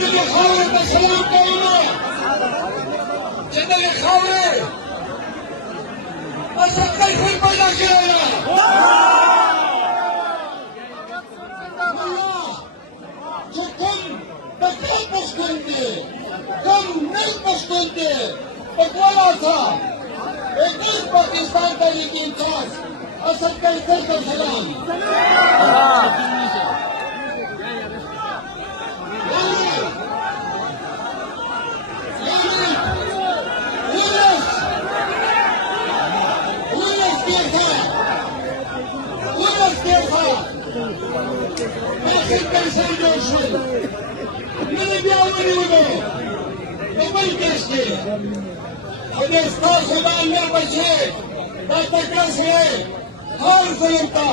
دغه خاورې ته سلام کومه چې دغه خاورې ازادۍ خوی پیدا کړی ده. چې کوم د ټول پښتون دی، کوم نر پښتون دی، په ټوله سره ایک پاکستان تحریک انصاف اسد کیسر کا سلام. मैंने भी आवड़ी हो डबल केस के और ये 100 में बचे तक से हर फिल्म का